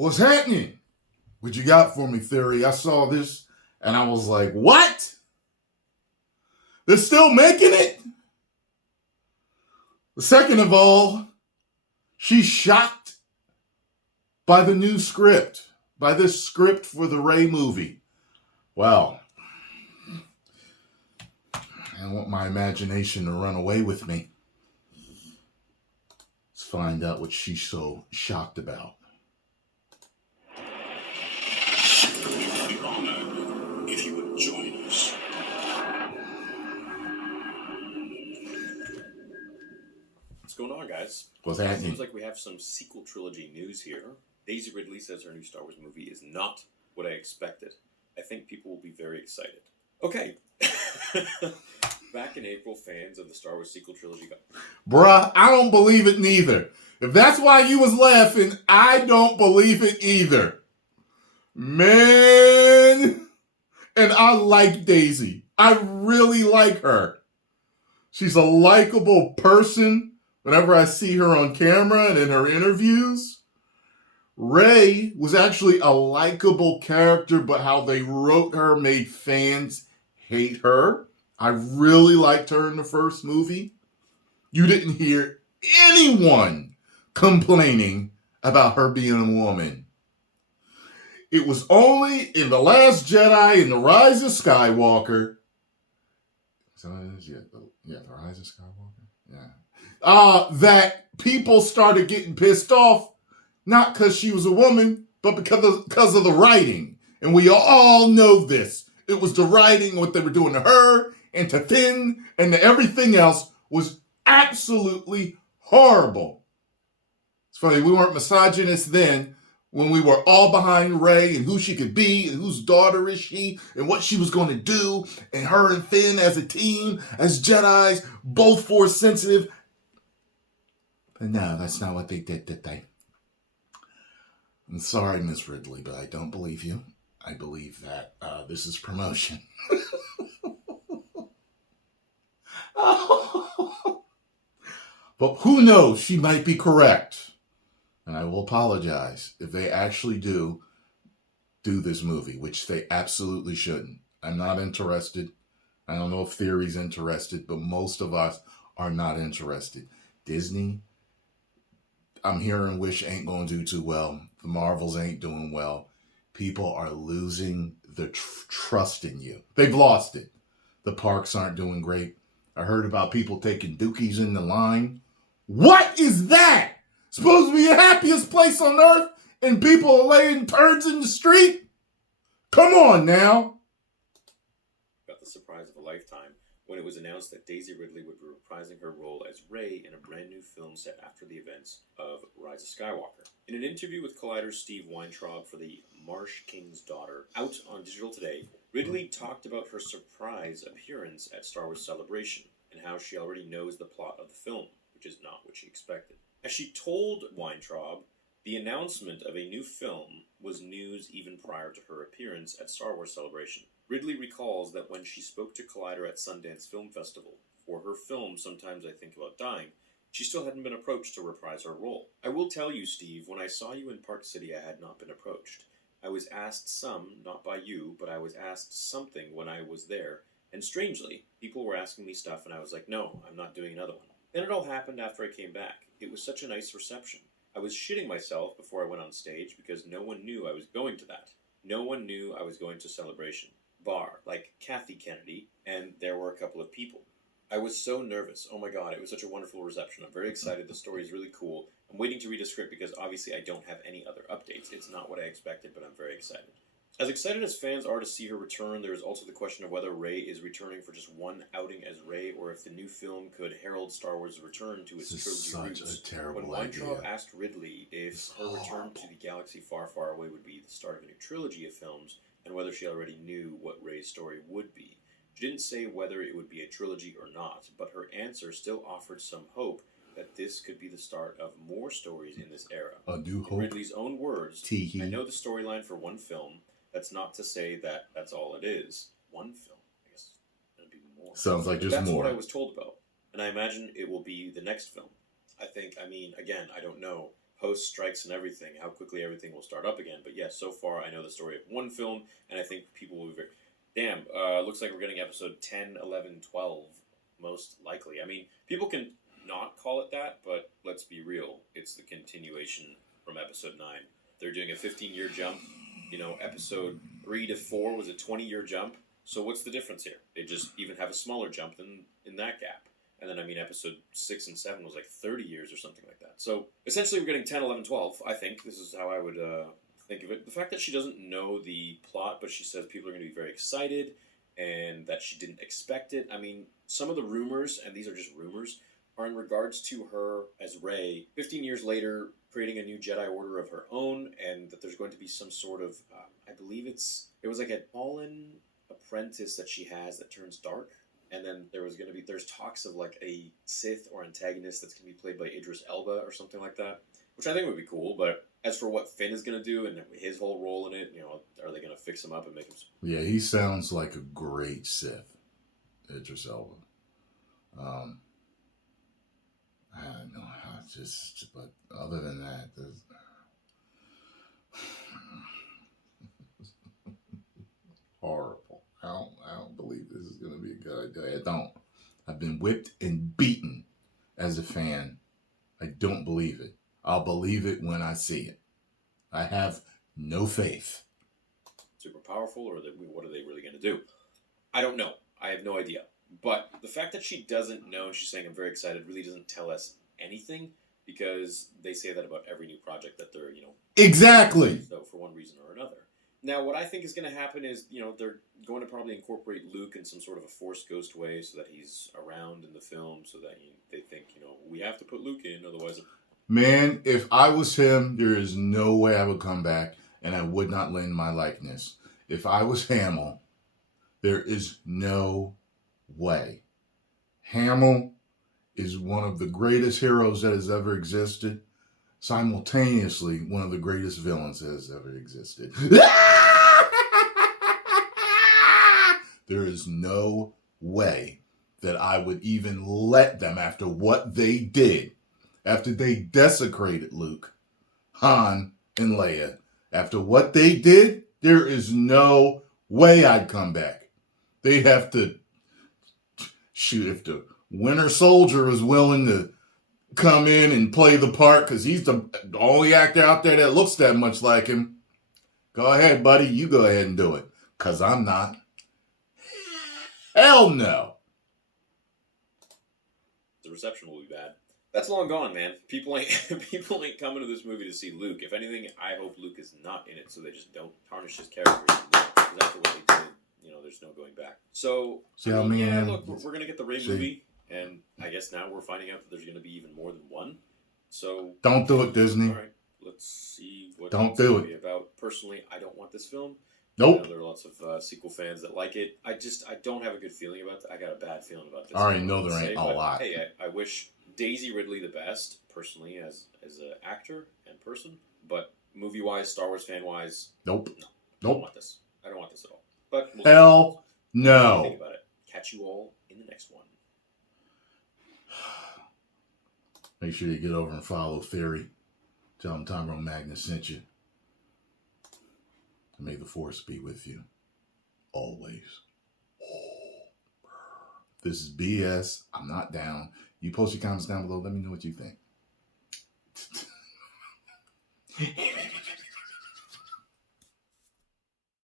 What's happening? What you got for me, Theory? I saw this and I was like, what? They're still making it? Second of all, she's shocked by the new script, by this script for the Rey movie. Well, I want my imagination to run away with me. Let's find out what she's so shocked about. We'd be honored if you would join us. What's going on, guys? What's happening? Seems like we have some sequel trilogy news here. Daisy Ridley says her new Star Wars movie is not what I expected. I think people will be very excited. Okay. Back in April, fans of the Star Wars sequel trilogy got... Bruh, I don't believe it neither. If that's why you was laughing, I don't believe it either. Man. And I like Daisy. I really like her. She's a likable person whenever I see her on camera and in her interviews. Rey was actually a likable character, but how they wrote her made fans hate her. I really liked her in the first movie. You didn't hear anyone complaining about her being a woman. It was only in The Last Jedi and The Rise of Skywalker. So yeah, The Rise of Skywalker. Yeah. That people started getting pissed off, not because she was a woman, but because of the writing. And we all know this. It was the writing, what they were doing to her and to Finn and to everything else was absolutely horrible. It's funny, we weren't misogynist then when we were all behind Rey and who she could be and whose daughter is she and what she was going to do, and her and Finn as a team, as Jedis, both Force sensitive. But no, that's not what they did they? I'm sorry, Miss Ridley, but I don't believe you. I believe that this is promotion. But who knows? She might be correct. And I will apologize if they actually do this movie, which they absolutely shouldn't. I'm not interested. I don't know if Theory's interested, but most of us are not interested. Disney, I'm hearing Wish ain't going to do too well. The Marvels ain't doing well. People are losing the trust in you. They've lost it. The parks aren't doing great. I heard about people taking dookies in the line. What is that? Supposed to be the happiest place on earth and people are laying turds in the street? Come on now. Got the surprise of a lifetime when it was announced that Daisy Ridley would be reprising her role as Rey in a brand new film set after the events of Rise of Skywalker. In an interview with Collider's Steve Weintraub for the Marsh King's Daughter, out on digital today, Ridley talked about her surprise appearance at Star Wars Celebration and how she already knows the plot of the film, which is not what she expected. As she told Weintraub, the announcement of a new film was news even prior to her appearance at Star Wars Celebration. Ridley recalls that when she spoke to Collider at Sundance Film Festival for her film Sometimes I Think About Dying, she still hadn't been approached to reprise her role. I will tell you, Steve, when I saw you in Park City, I had not been approached. I was asked some, not by you, but I was asked something when I was there, and strangely, people were asking me stuff and I was like, no, I'm not doing another one. Then it all happened after I came back. It was such a nice reception. I was shitting myself before I went on stage because no one knew I was going to that. No one knew I was going to Celebration. Bar, like Kathy Kennedy, and there were a couple of people. I was so nervous. Oh my god, it was such a wonderful reception. I'm very excited. The story is really cool. I'm waiting to read a script because obviously I don't have any other updates. It's not what I expected, but I'm very excited. As excited as fans are to see her return, there is also the question of whether Rey is returning for just one outing as Rey, or if the new film could herald Star Wars' return to its trilogy roots. A terrible when Weintraub idea. asked Ridley if her return to the galaxy far, far away would be the start of a new trilogy of films, and whether she already knew what Rey's story would be. She didn't say whether it would be a trilogy or not, but her answer still offered some hope that this could be the start of more stories in this era. A new hope. In Ridley's own words, Tee-hee. I know the storyline for one film. That's not to say that that's all it is. One film. I guess it'll be more. Sounds like just that's more. What I was told about. And I imagine it will be the next film. Again, I don't know post strikes and everything, how quickly everything will start up again. But yes, so far I know the story of one film, and I think people will be very... Damn, looks like we're getting episode 10, 11, 12, most likely. I mean, people can not call it that, but let's be real. It's the continuation from episode 9. They're doing a 15-year jump. You know, episode 3 to 4 was a 20-year jump. So what's the difference here? They just even have a smaller jump than in that gap. And then, I mean, episode 6 and 7 was like 30 years or something like that. So, essentially, we're getting 10, 11, 12, I think. This is how I would think of it. The fact that she doesn't know the plot, but she says people are going to be very excited, and that she didn't expect it. I mean, some of the rumors, and these are just rumors, are in regards to her as Rey, 15 years later, creating a new Jedi Order of her own, and that there's going to be some sort of, I believe it was like a fallen apprentice that she has that turns dark. And then there's talks of like a Sith or antagonist that's going to be played by Idris Elba or something like that, which I think would be cool. But as for what Finn is going to do and his whole role in it, you know, are they going to fix him up and make him... Yeah, he sounds like a great Sith, Idris Elba. I don't know how but other than that, horrible. I don't believe this is going to be a good idea. I don't. I've been whipped and beaten as a fan. I don't believe it. I'll believe it when I see it. I have no faith. Super powerful, or what are they really going to do? I don't know. I have no idea. But the fact that she doesn't know, and she's saying I'm very excited, really doesn't tell us anything, because they say that about every new project that they're, you know... Exactly! So for one reason or another. Now, what I think is going to happen is, you know, they're going to probably incorporate Luke in some sort of a Force ghost way so that he's around in the film, so that they think, you know, we have to put Luke in, otherwise... Man, if I was him, there is no way I would come back, and I would not lend my likeness. If I was Hamill, there is no way. Hamill is one of the greatest heroes that has ever existed, simultaneously one of the greatest villains that has ever existed. There is no way that I would even let them, after what they did, after they desecrated Luke, Han, and Leia, after what they did, there is no way I'd come back. They have to shoot. If the Winter Soldier is willing to come in and play the part, because he's the only actor out there that looks that much like him, go ahead, buddy. You go ahead and do it, because I'm not. Hell no. The reception will be bad. That's long gone, man. People ain't coming to this movie to see Luke. If anything, I hope Luke is not in it, so they just don't tarnish his character. Because after what they did, you know, there's no going back. So, look, we're gonna get the Rey movie, and I guess now we're finding out that there's gonna be even more than one. So don't do it, Disney. All right, let's see what don't it's do gonna it. be about. Personally, I don't want this film. Nope. I know there are lots of sequel fans that like it. I don't have a good feeling about that. I got a bad feeling about this. I already know there ain't a lot. Hey, I wish Daisy Ridley the best, personally, as an actor and person. But movie-wise, Star Wars fan-wise, nope. No. I don't want this. I don't want this at all. But we'll hell no. Think about it. Catch you all in the next one. Make sure you get over and follow Theory. Tell them Tyrone Magnus sent you. May the Force be with you. Always. This is BS. I'm not down. You post your comments down below. Let me know what you think.